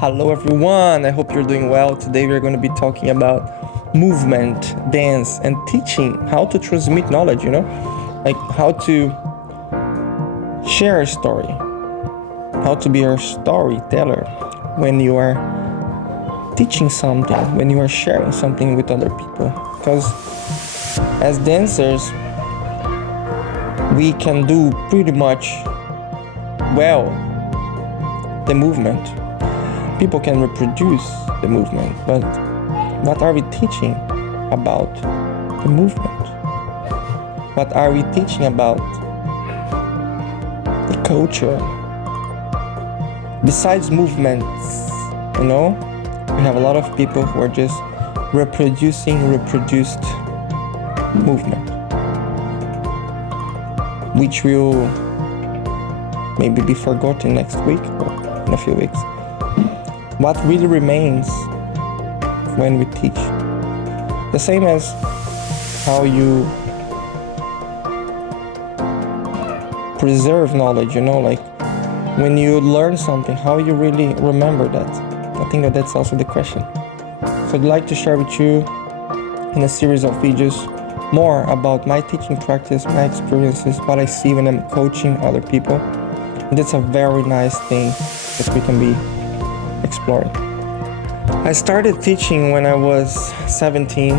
Hello everyone, I hope you're doing well. Today we're going to be talking about movement, dance, and teaching how to transmit knowledge, like how to share a story, how to be a storyteller when you are teaching something, when you are sharing something with other people. Because as dancers, we can do pretty much well the movement. People can reproduce the movement, but what are we teaching about the movement? What are we teaching about the culture? Besides movements, we have a lot of people who are just reproducing reproduced movement, which will maybe be forgotten next week or in a few weeks. What really remains when we teach? The same as how you preserve knowledge, like when you learn something, how you really remember that. I think that's also the question. So I'd like to share with you in a series of videos more about my teaching practice, my experiences, what I see when I'm coaching other people. And that's a very nice thing that we can be exploring. I started teaching when I was 17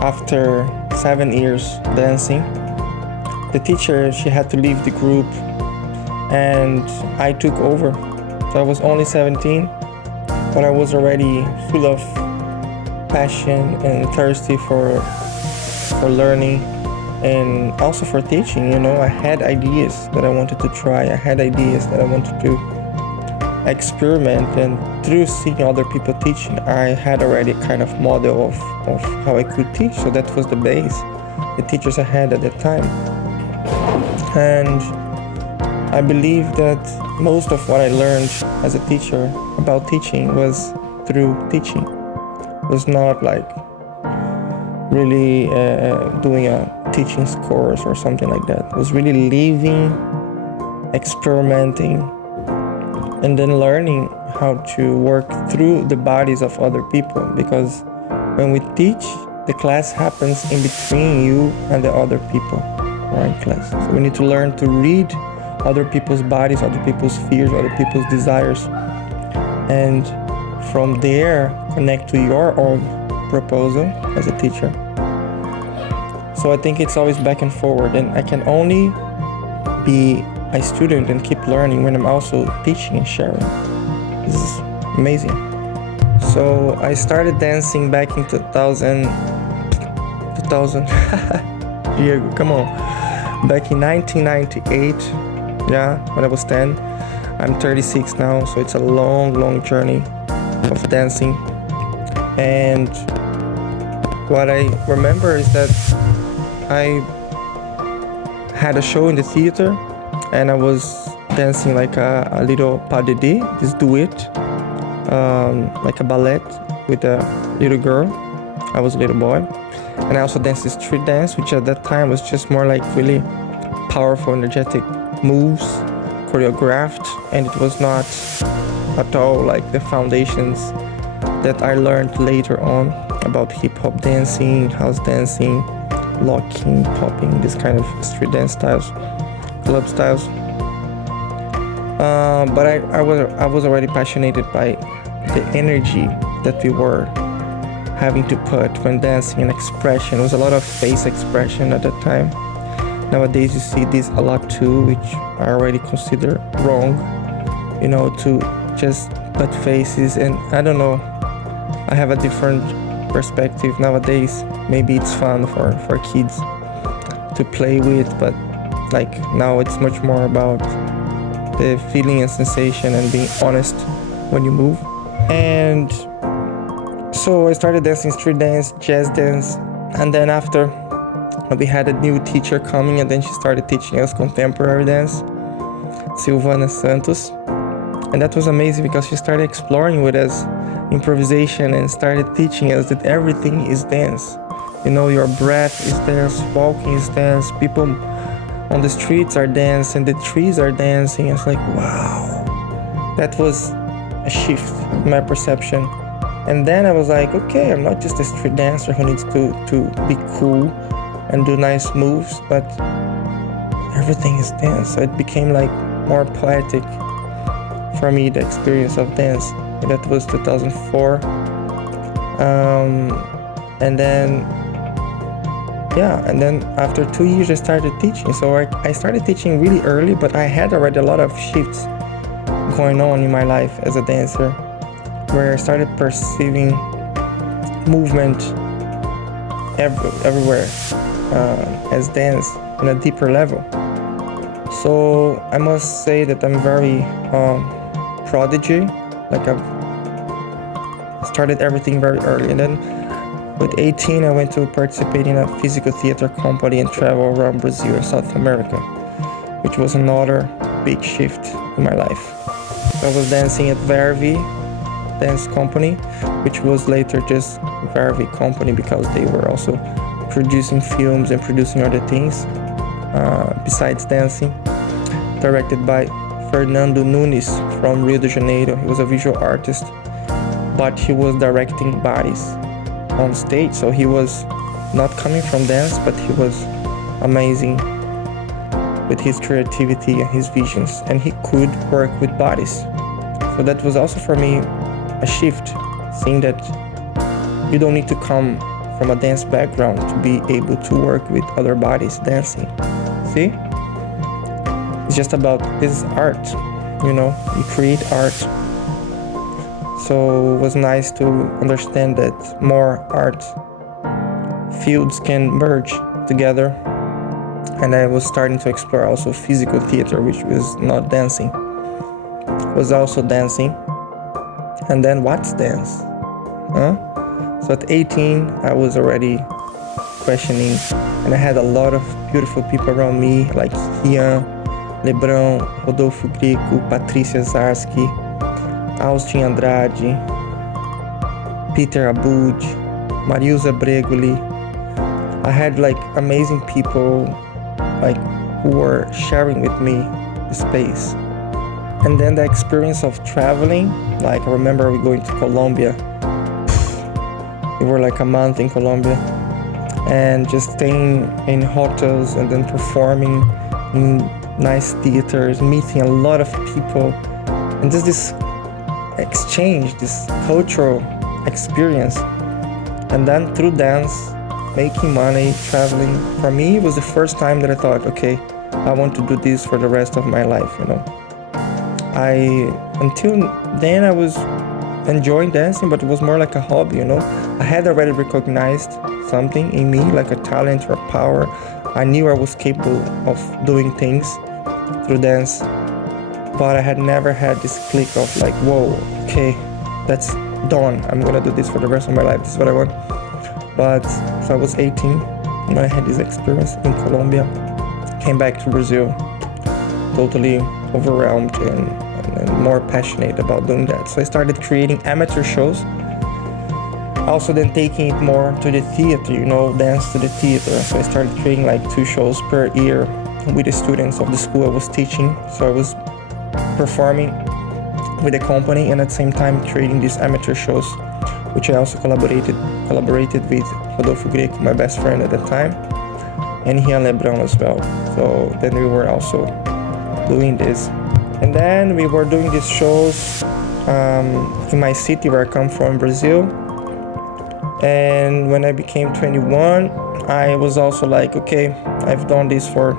after 7 years dancing. The teacher, she had to leave the group and I took over. So I was only 17, but I was already full of passion and thirsty for learning and also for teaching. I had ideas that I wanted to try. I had ideas that I wanted to experiment, and through seeing other people teaching, I had already kind of model of how I could teach. So that was the base, the teachers I had at that time. And I believe that most of what I learned as a teacher about teaching was through teaching. It was not like really doing a teaching course or something like that. It was really living, experimenting, and then learning how to work through the bodies of other people. Because when we teach, the class happens in between you and the other people who are in class. So we need to learn to read other people's bodies, other people's fears, other people's desires, and from there connect to your own proposal as a teacher. So I think it's always back and forward, and I can only be a student and keep learning when I'm also teaching and sharing. This is amazing. So I started dancing back in 2000 Diego, come on, back in 1998, when I was 10. I'm 36 now, so it's a long journey of dancing. And what I remember is that I had a show in the theater and I was dancing like a little pas de deux, this duet, like a ballet with a little girl. I was a little boy. And I also danced this street dance, which at that time was just more like really powerful, energetic moves, choreographed, and it was not at all like the foundations that I learned later on about hip-hop dancing, house dancing, locking, popping, this kind of street dance styles, club styles. But I was already passionate by the energy that we were having to put when dancing, and expression. It was a lot of face expression at that time. Nowadays you see this a lot too, which I already consider wrong, to just put faces, and I don't know, I have a different perspective nowadays. Maybe it's fun for kids to play with, but like now it's much more about the feeling and sensation and being honest when you move. And so I started dancing street dance, jazz dance, and then after we had a new teacher coming, and then she started teaching us contemporary dance, Silvana Santos. And that was amazing because she started exploring with us improvisation and started teaching us that everything is dance. Your breath is dance, walking is dance, people on the streets are dancing, the trees are dancing. It's like, wow. That was a shift in my perception. And then I was like, okay, I'm not just a street dancer who needs to be cool and do nice moves, but everything is dance. So it became like more poetic for me, the experience of dance. And that was 2004. And then after 2 years I started teaching. So I started teaching really early, but I had already a lot of shifts going on in my life as a dancer, where I started perceiving movement everywhere as dance on a deeper level. So I must say that I'm very prodigy. Like I've started everything very early, and then with 18 I went to participate in a physical theater company and travel around Brazil and South America, which was another big shift in my life. I was dancing at Verve Dance Company, which was later just Verve Company because they were also producing films and producing other things besides dancing. Directed by Fernando Nunes from Rio de Janeiro. He was a visual artist, but he was directing bodies on stage, so he was not coming from dance, but he was amazing with his creativity and his visions, and he could work with bodies. So that was also for me a shift, seeing that you don't need to come from a dance background to be able to work with other bodies dancing. See? It's just about, this is art, you create art. So it was nice to understand that more art fields can merge together. And I was starting to explore also physical theater, which was not dancing. It was also dancing. And then what's dance? So at 18, I was already questioning, and I had a lot of beautiful people around me, like Ian, Lebrão, Rodolfo Greco, Patrícia Zarski, Austin Andrade, Peter Abud, Mariusa Bregoli. I had like amazing people who were sharing with me the space. And then the experience of traveling, I remember we going to Colombia. We were like a month in Colombia and just staying in hotels and then performing in nice theaters, meeting a lot of people, and just this exchange, this cultural experience. And then through dance, making money, traveling. For me, it was the first time that I thought, okay, I want to do this for the rest of my life, Until then I was enjoying dancing, but it was more like a hobby, I had already recognized something in me, like a talent or power. I knew I was capable of doing things through dance, but I had never had this click of whoa, okay, that's done. I'm gonna do this for the rest of my life. This is what I want. But so I was 18 when I had this experience in Colombia. Came back to Brazil, totally overwhelmed and more passionate about doing that. So I started creating amateur shows. Also then taking it more to the theater, dance to the theater. So I started creating 2 shows per year with the students of the school I was teaching. So I was performing with the company and at the same time creating these amateur shows, which I also collaborated with Rodolfo Greco, my best friend at the time, and Ian Lebrão as well. So then we were also doing this. And then we were doing these shows in my city where I come from, Brazil. And when I became 21, I was also okay, I've done this for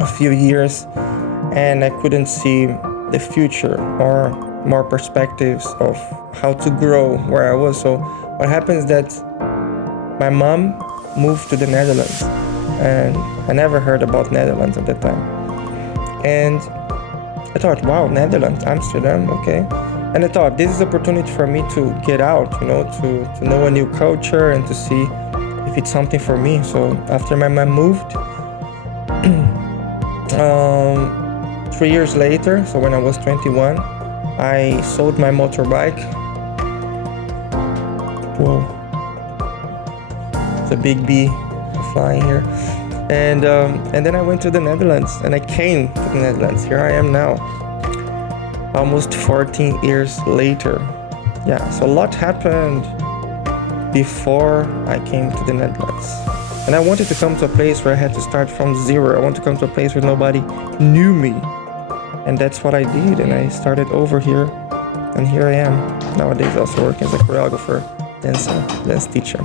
a few years and I couldn't see the future or more perspectives of how to grow where I was. So what happens that my mom moved to the Netherlands, and I never heard about Netherlands at that time. And I thought, wow, Netherlands, Amsterdam, okay. And I thought, this is an opportunity for me to get out, to know a new culture and to see if it's something for me. So after my mom moved, 3 years later, so when I was 21, I sold my motorbike. Whoa, it's a big bee flying here. And then I went to the Netherlands, and I came to the Netherlands. Here I am now. almost 14 years later. Yeah, so a lot happened before I came to the Netherlands. And I wanted to come to a place where I had to start from zero. I want to come to a place where nobody knew me. And that's what I did. And I started over here. And here I am. Nowadays also working as a choreographer, dancer, dance teacher.